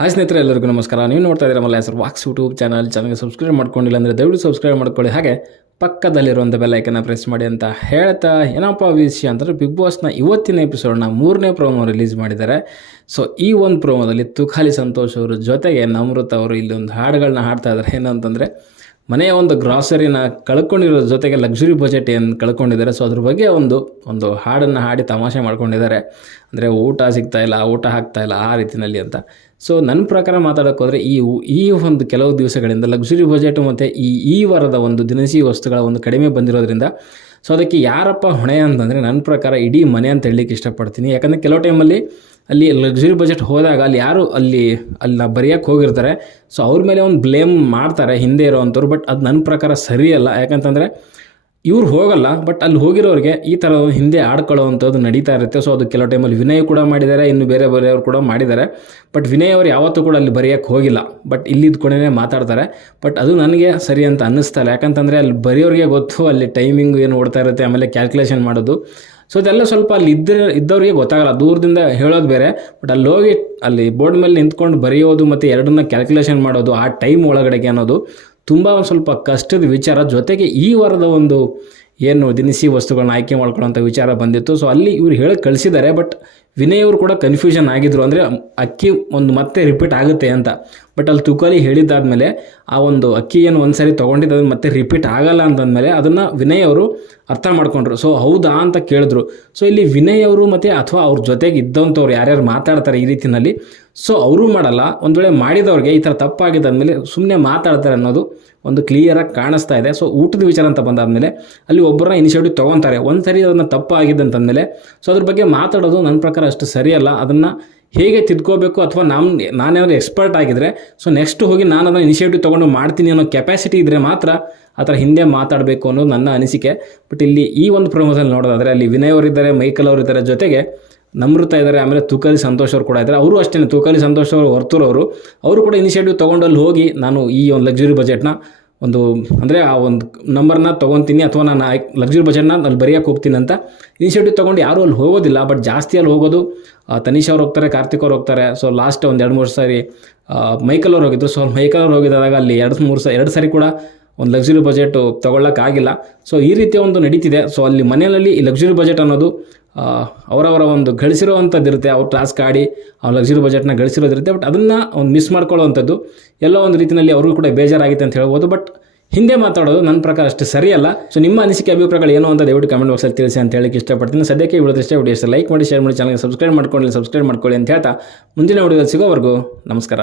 Hi ಸ್ನೇಹಿತರೆ, ಎಲ್ಲರಿಗೂ ನಮಸ್ಕಾರ. ನೀವು ನೋಡ್ತಾ ಇದ್ದೀರಾ ಮಲ್ಲ ಹೆಸರು ವಾಕ್ಸ್ ಯೂಟ್ಯೂಬ್ ಚಾನಲ್. ಚಾನಲ್ಗೆ ಸಬ್ಸ್ಕ್ರೈಬ್ ಮಾಡ್ಕೊಂಡಿಲ್ಲ ಅಂದರೆ ದಯವಿಟ್ಟು ಸಬ್ಸ್ಕ್ರೈಬ್ ಮಾಡ್ಕೊಳ್ಳಿ. ಹಾಗೆ ಪಕ್ಕದಲ್ಲಿರುವಂಥ ಬೆಲ್ಲೈಕನ್ನ ಪ್ರೆಸ್ ಮಾಡಿ ಅಂತ ಹೇಳ್ತಾ ಏನಪ್ಪ ವಿಷಯ ಅಂತಂದರೆ ಬಿಗ್ ಬಾಸ್ನ ಇವತ್ತಿನ ಎಪಿಸೋಡ್ನ ಮೂರನೇ ಪ್ರೋಮೋ ರಿಲೀಸ್ ಮಾಡಿದ್ದಾರೆ. ಸೊ ಈ ಒಂದು ಪ್ರೋಮೋದಲ್ಲಿ ತುಖಾಲಿ ಸಂತೋಷ್ ಅವರು ಜೊತೆಗೆ ನಮೃತ ಅವರು ಇಲ್ಲೊಂದು ಹಾಡುಗಳನ್ನ ಹಾಡ್ತಾ ಇದ್ದಾರೆ. ಏನಂತಂದರೆ ಮನೆಯ ಒಂದು ಗ್ರಾಸರಿನ ಕಳ್ಕೊಂಡಿರೋ ಜೊತೆಗೆ ಲಕ್ಸುರಿ ಬಜೆಟ್ ಏನು ಕಳ್ಕೊಂಡಿದ್ದಾರೆ? ಸೊ ಅದ್ರ ಬಗ್ಗೆ ಒಂದು ಒಂದು ಹಾಡನ್ನು ಹಾಡಿ ತಮಾಷೆ ಮಾಡ್ಕೊಂಡಿದ್ದಾರೆ. ಅಂದರೆ ಊಟ ಸಿಗ್ತಾ ಇಲ್ಲ, ಊಟ ಹಾಕ್ತಾ ಇಲ್ಲ ಆ ರೀತಿಯಲ್ಲಿ ಅಂತ. ಸೊ ನನ್ನ ಪ್ರಕಾರ ಮಾತಾಡೋಕ್ಕೋದ್ರೆ ಈ ಈ ಒಂದು ಕೆಲವು ದಿವಸಗಳಿಂದ ಲಕ್ಸುರಿ ಬಜೆಟ್ ಮತ್ತು ಈ ಈ ವಾರದ ಒಂದು ದಿನಸಿ ವಸ್ತುಗಳ ಒಂದು ಕಡಿಮೆ ಬಂದಿರೋದ್ರಿಂದ ಸೊ ಅದಕ್ಕೆ ಯಾರಪ್ಪ ಹೊಣೆ ಅಂತಂದರೆ ನನ್ನ ಪ್ರಕಾರ ಇಡೀ ಮನೆ ಅಂತ ಹೇಳಲಿಕ್ಕೆ ಇಷ್ಟಪಡ್ತೀನಿ. ಯಾಕಂದರೆ ಕೆಲವು ಟೈಮಲ್ಲಿ ಅಲ್ಲಿ ಲಕ್ಸುರಿ ಬಜೆಟ್ ಹೋದಾಗ ಅಲ್ಲಿ ಯಾರು ಅಲ್ಲಿ ಅಲ್ಲಿ ಬರೆಯೋಕ್ಕೆ ಹೋಗಿರ್ತಾರೆ. ಸೊ ಅವ್ರ ಮೇಲೆ ಒಂದು ಬ್ಲೇಮ್ ಮಾಡ್ತಾರೆ ಹಿಂದೆ ಇರೋವಂಥವ್ರು ಬಟ್ ಅದು ನನ್ನ ಪ್ರಕಾರ ಸರಿಯಲ್ಲ. ಯಾಕಂತಂದರೆ ಇವ್ರು ಹೋಗಲ್ಲ ಬಟ್ ಅಲ್ಲಿ ಹೋಗಿರೋರಿಗೆ ಈ ಥರ ಹಿಂದೆ ಆಡ್ಕೊಳ್ಳೋವಂಥದ್ದು ನಡೀತಾ ಇರುತ್ತೆ. ಸೊ ಅದು ಕೆಲವು ಟೈಮಲ್ಲಿ ವಿನಯ್ ಕೂಡ ಮಾಡಿದ್ದಾರೆ, ಇನ್ನು ಬೇರೆ ಬೇರೆಯವರು ಕೂಡ ಮಾಡಿದ್ದಾರೆ. ಬಟ್ ವಿನಯ್ ಅವರು ಯಾವತ್ತೂ ಕೂಡ ಅಲ್ಲಿ ಬರೆಯೋಕ್ಕೆ ಹೋಗಿಲ್ಲ. ಬಟ್ ಇಲ್ಲಿದ್ಕೊಂಡೇ ಮಾತಾಡ್ತಾರೆ. ಬಟ್ ಅದು ನನಗೆ ಸರಿ ಅಂತ ಅನ್ನಿಸ್ತಾ ಇಲ್ಲ. ಯಾಕಂತಂದರೆ ಅಲ್ಲಿ ಬರೆಯೋರಿಗೆ ಗೊತ್ತು, ಅಲ್ಲಿ ಟೈಮಿಂಗ್ ಏನು ಓಡ್ತಾ ಇರುತ್ತೆ, ಆಮೇಲೆ ಕ್ಯಾಲ್ಕುಲೇಷನ್ ಮಾಡೋದು. ಸೊ ಅದೆಲ್ಲ ಸ್ವಲ್ಪ ಅಲ್ಲಿ ಇದ್ದ ಇದ್ದವರಿಗೆ ಗೊತ್ತಾಗಲ್ಲ. ದೂರದಿಂದ ಹೇಳೋದು ಬೇರೆ. ಬಟ್ ಅಲ್ಲಿ ಹೋಗಿ, ಅಲ್ಲಿ ಬೋರ್ಡ್ ಮೇಲೆ ನಿಂತ್ಕೊಂಡು ಬರೆಯೋದು ಮತ್ತು ಎರಡನ್ನ ಕ್ಯಾಲ್ಕುಲೇಷನ್ ಮಾಡೋದು, ಆ ಟೈಮ್ ಒಳಗಡೆಗೆ ಅನ್ನೋದು ತುಂಬ ಒಂದು ಸ್ವಲ್ಪ ಕಷ್ಟದ ವಿಚಾರ. ಜೊತೆಗೆ ಈ ವಾರದ ಒಂದು ಏನು ದಿನಸಿ ವಸ್ತುಗಳನ್ನ ಆಯ್ಕೆ ಮಾಡ್ಕೊಳ್ಳೋಂಥ ವಿಚಾರ ಬಂದಿತ್ತು. ಸೊ ಅಲ್ಲಿ ಇವ್ರು ಹೇಳಿ ಕಳಿಸಿದ್ದಾರೆ ಬಟ್ ವಿನಯ್ ಅವರು ಕೂಡ ಕನ್ಫ್ಯೂಷನ್ ಆಗಿದ್ರು ಅಂದರೆ ಅಕ್ಕಿ ಒಂದು ಮತ್ತೆ ರಿಪೀಟ್ ಆಗುತ್ತೆ ಅಂತ. ಬಟ್ ಅಲ್ಲಿ ತುಕಾಲಿ ಹೇಳಿದ್ದಾದಮೇಲೆ ಆ ಒಂದು ಅಕ್ಕಿ ಏನು ಒಂದು ಸಾರಿ ತೊಗೊಂಡಿದ್ದು ಅದನ್ನು ಮತ್ತೆ ರಿಪೀಟ್ ಆಗಲ್ಲ ಅಂತಂದಮೇಲೆ ಅದನ್ನು ವಿನಯ್ ಅವರು ಅರ್ಥ ಮಾಡ್ಕೊಂಡ್ರು. ಸೊ ಹೌದಾ ಅಂತ ಕೇಳಿದ್ರು. ಸೊ ಇಲ್ಲಿ ವಿನಯ್ ಅವರು ಮತ್ತು ಅಥವಾ ಅವ್ರ ಜೊತೆಗೆ ಇದ್ದಂಥವ್ರು ಯಾರ್ಯಾರು ಮಾತಾಡ್ತಾರೆ ಈ ರೀತಿಯಲ್ಲಿ ಸೊ ಅವರು ಮಾಡಲ್ಲ. ಒಂದು ವೇಳೆ ಮಾಡಿದವ್ರಿಗೆ ಈ ಥರ ತಪ್ಪಾಗಿದ್ದಾದಮೇಲೆ ಸುಮ್ಮನೆ ಮಾತಾಡ್ತಾರೆ ಅನ್ನೋದು ಒಂದು ಕ್ಲಿಯರಾಗಿ ಕಾಣಿಸ್ತಾ ಇದೆ. ಸೊ ಊಟದ ವಿಚಾರ ಅಂತ ಬಂದಾದಮೇಲೆ ಅಲ್ಲಿ ಒಬ್ಬರನ್ನ ಇನಿಷಿಯೇಟಿವ್ ತೊಗೊತಾರೆ. ಒಂದು ಸರಿ ಅದನ್ನು ತಪ್ಪಾಗಿದೆ ಅಂತಂದಮೇಲೆ ಸೊ ಅದ್ರ ಬಗ್ಗೆ ಮಾತಾಡೋದು ನನ್ನ ಪ್ರಕಾರ ಅಷ್ಟು ಸರಿಯಲ್ಲ ಅದನ್ನು ಹೇಗೆ ತಿದ್ಕೋಬೇಕು ಅಥವಾ ನಮ್ಮ ನಾನೇನಾದ್ರು ಎಕ್ಸ್ಪರ್ಟ್ ಆಗಿದ್ದರೆ ಸೊ ನೆಕ್ಸ್ಟ್ ಹೋಗಿ ನಾನು ಅದನ್ನು ಇನಿಷಿಯೇಟಿವ್ ತೊಗೊಂಡು ಮಾಡ್ತೀನಿ ಅನ್ನೋ ಕೆಪಾಸಿಟಿ ಇದ್ದರೆ ಮಾತ್ರ ಆ ಥರ ಹಿಂದೆ ಮಾತಾಡಬೇಕು ಅನ್ನೋದು ನನ್ನ ಅನಿಸಿಕೆ. ಬಟ್ ಇಲ್ಲಿ ಈ ಒಂದು ಪ್ರಮೋದಲ್ಲಿ ನೋಡೋದಾದರೆ, ಅಲ್ಲಿ ವಿನಯ್ ಅವರಿದ್ದಾರೆ ಮೈಕಲ್ ಅವರಿದ್ದಾರೆ ಜೊತೆಗೆ ನಮೃತ ಇದ್ದಾರೆ, ಆಮೇಲೆ ತೂಕಲಿ ಸಂತೋಷ್ ಅವರು ಕೂಡ ಇದ್ದಾರೆ. ಅವರು ಅಷ್ಟೇ ತೂಕಲಿ ಸಂತೋಷ್ ಅವರು ಹೊರತುರವರು ಅವರು. ಕೂಡ ಇನಿಷಿಯೇಟಿವ್ ತೊಗೊಂಡು ಅಲ್ಲಿ ಹೋಗಿ ನಾನು ಈ ಒಂದು ಲಕ್ಸುರಿ ಬಜೆಟ್ನ ಒಂದು, ಅಂದರೆ ಆ ಒಂದು ನಂಬರ್ನ ತೊಗೊತೀನಿ ಅಥವಾ ನಾನು ಲಕ್ಸುರಿ ಬಜೆಟ್ನ ಅಲ್ಲಿ ಬರೆಯೋಕೆ ಹೋಗ್ತೀನಿ ಅಂತ ಇನಿಷಿಯೇಟಿವ್ ತೊಗೊಂಡು ಯಾರೂ ಅಲ್ಲಿ ಹೋಗೋದಿಲ್ಲ ಬಟ್ ಜಾಸ್ತಿ ಅಲ್ಲಿ ಹೋಗೋದು ತನೀಶ್ ಅವ್ರು ಹೋಗ್ತಾರೆ, ಕಾರ್ತಿಕ್ ಅವ್ರು ಹೋಗ್ತಾರೆ. ಸೊ ಲಾಸ್ಟ್ ಒಂದು ಎರಡು ಮೂರು ಸಾರಿ ಮೈಕಲ್ ಅವ್ರು ಹೋಗಿದ್ರು. ಸೊ ಮೈಕಲ್ ಅವ್ರು ಹೋಗಿದ್ದಾಗ ಅಲ್ಲಿ ಎರಡು ಮೂರು ಸ, ಎರಡು ಸಾರಿ ಕೂಡ ಒಂದು ಲಕ್ಸುರಿ ಬಜೆಟ್ ತೊಗೊಳ್ಳೋಕ್ಕಾಗಿಲ್ಲ. ಸೊ ಈ ರೀತಿಯ ಒಂದು ನಡೀತಿದೆ. ಸೊ ಅಲ್ಲಿ ಮನೆಯಲ್ಲಿ ಈ ಲಕ್ಸುರಿ ಬಜೆಟ್ ಅನ್ನೋದು ಅವರವರ ಒಂದು ಗಳಿಸಿರೋವಂಥದ್ದು ಇರುತ್ತೆ ಅವ್ರು ಟಾಸ್ಕ್ ಆಡಿ ಆ ಲಕ್ಸುರಿ ಬಜೆಟ್ನ ಗಳಿಸಿರೋದಿರುತ್ತೆ. ಬಟ್ ಅದನ್ನು ಒಂದು ಮಿಸ್ ಮಾಡ್ಕೊಳ್ಳೋವಂಥದ್ದು ಎಲ್ಲೋ ಒಂದು ರೀತಿಯಲ್ಲಿ ಅವ್ರಿಗೂ ಕೂಡ ಬೇಜಾರಾಗಿತ್ತು ಅಂತ ಹೇಳ್ಬೋದು. ಬಟ್ ಹಿಂದೆ ಮಾತಾಡೋದು ನನ್ನ ಪ್ರಕಾರ ಅಷ್ಟು ಸರಿಯಲ್ಲ. ಸೊ ನಿಮ್ಮ ಅನಿಸಿಕೆ, ಅಭಿಪ್ರಾಯಗಳು ಏನು ಅಂತ ದಯವಿಟ್ಟು ಕಮೆಂಟ್ ಬಾಕ್ಸಲ್ಲಿ ತಿಳಿಸಿ ಅಂತ ಹೇಳಕ್ಕೆ ಇಷ್ಟಪಡ್ತೀನಿ. ಸದ್ಯಕ್ಕೆ ವಿಡಿಯೋ ವಿಡಿಯೋಸ್ ವಿಡಿಯೋ ಲೈಕ್ ಮಾಡಿ ಶೇರ್ ಮಾಡಿ ಚಾನಲ್ಗೆ ಸಬ್ಸ್ಕ್ರೈಬ್ ಮಾಡ್ಕೊಳ್ಳಿ ಸಬ್ಸ್ಕ್ರೈಬ್ ಮಾಡ್ಕೊಳ್ಳಿ ಅಂತ ಹೇಳ್ತಾ ಮುಂದಿನ ವಿಡಿಯೋದಲ್ಲಿ ಸಿಗೋವರೆಗೂ ನಮಸ್ಕಾರ.